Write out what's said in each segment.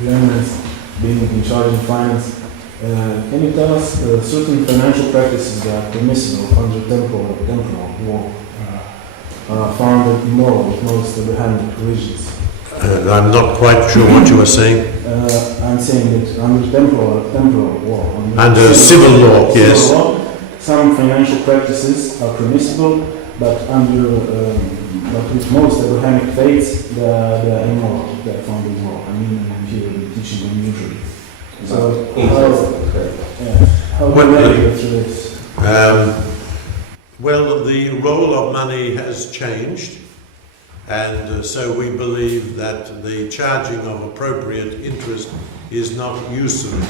preeminence, being in charge of finance. Can you tell us certain financial practices that are permissible under temporal law are found immoral with most Abrahamic religions? I'm not quite sure what you are saying. I'm saying that under temporal law, under civil law, yes. Some financial practices are permissible, but with most Abrahamic faiths, they are immoral. They are found immoral. I mean, here the teaching on Usury. So how do we navigate through this? Well, the role of money has changed, and so we believe that the charging of appropriate interest is not usury.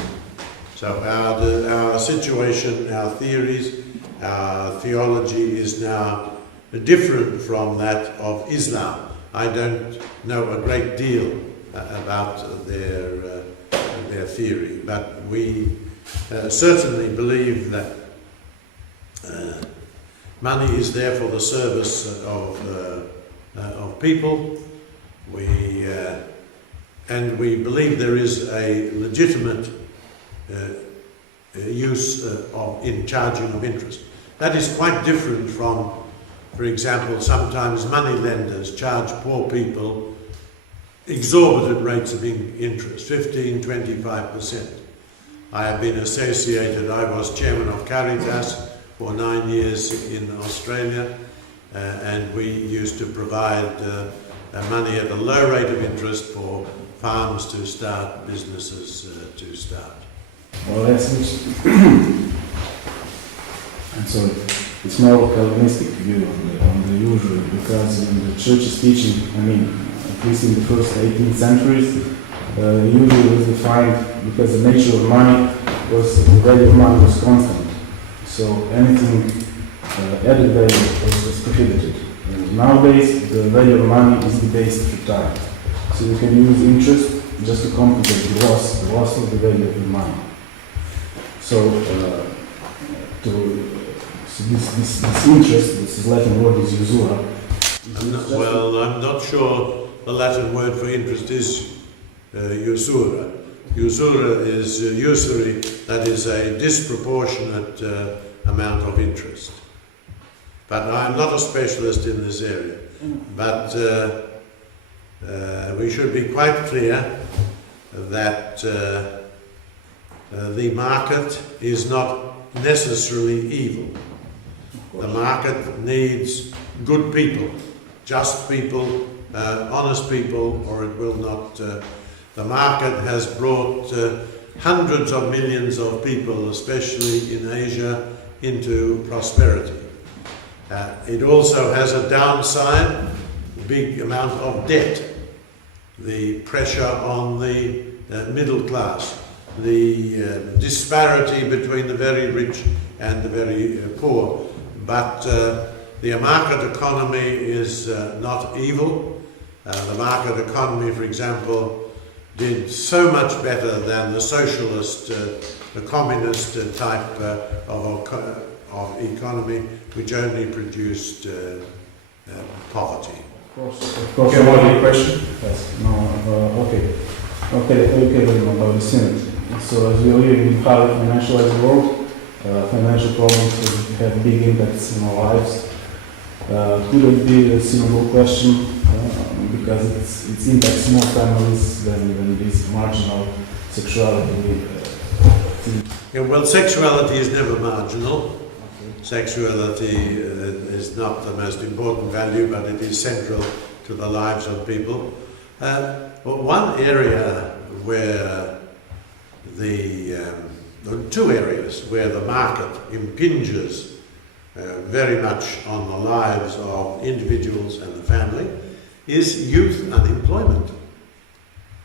So our situation, our theories, our theology is now different from that of Islam. I don't know a great deal about their theory, but we certainly believe that money is there for the service of people. And we believe there is a legitimate use in charging of interest. That is quite different from, for example, sometimes money lenders charge poor people exorbitant rates of interest, 15, 25%. I have been associated, I was chairman of Caritas for 9 years in Australia, and we used to provide money at a low rate of interest for farms to start, businesses to start. Well, that's I'm sorry. It's more Calvinistic view on the usury, because in the church's teaching, I mean, at least in the first 18th centuries, usury was defined because the nature of money was, the value of money was constant. So anything added value was prohibited. And nowadays, the value of money is debased through time. So you can use interest just to compensate the loss of the value of your money. So, this interest, this Latin word is usura. I'm not sure the Latin word for interest is usura. Usura is usury, that is a disproportionate amount of interest. But I'm not a specialist in this area. But we should be quite clear that the market is not necessarily evil. The market needs good people, just people, honest people, or it will not. The market has brought hundreds of millions of people, especially in Asia, into prosperity. It also has a downside, a big amount of debt, the pressure on the middle class, the disparity between the very rich and the very poor. But the market economy is not evil. The market economy, for example, did so much better than the socialist, the communist type of economy, which only produced poverty. Of course. Okay, one more question? Yes. No. Okay. About the Synod. So as we live in a highly financialized world, financial problems have big impacts in our lives. Could it be a simple question because it impacts more families than this marginal sexuality? Yeah, well, sexuality is never marginal. Okay. Sexuality is not the most important value, but it is central to the lives of people. Well, one area where two areas where the market impinges very much on the lives of individuals and the family is youth unemployment.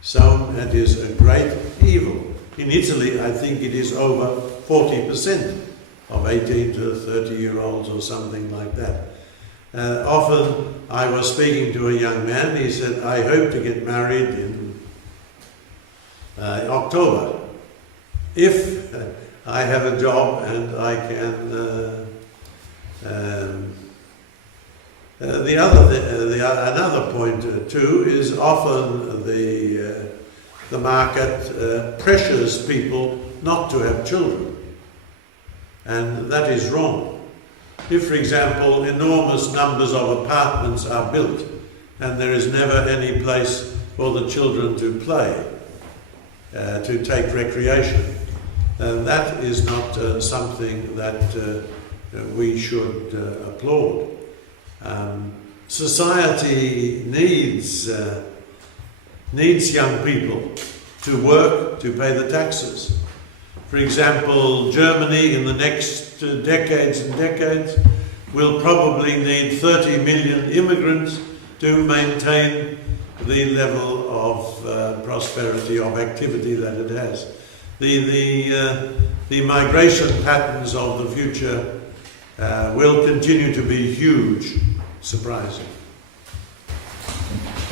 So that is a great evil. In Italy, I think it is over 40% of 18 to 30-year-olds or something like that. Often I was speaking to a young man, he said, I hope to get married in October, if I have a job and I can... another point too is often the market pressures people not to have children. And that is wrong. If, for example, enormous numbers of apartments are built and there is never any place for the children to play, to take recreation, that is not something that we should applaud. Society needs young people to work, to pay the taxes. For example, Germany in the next decades and decades will probably need 30 million immigrants to maintain the level of prosperity, of activity that it has. The migration patterns of the future will continue to be huge, surprising.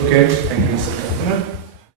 Okay, thank you, Mr. President.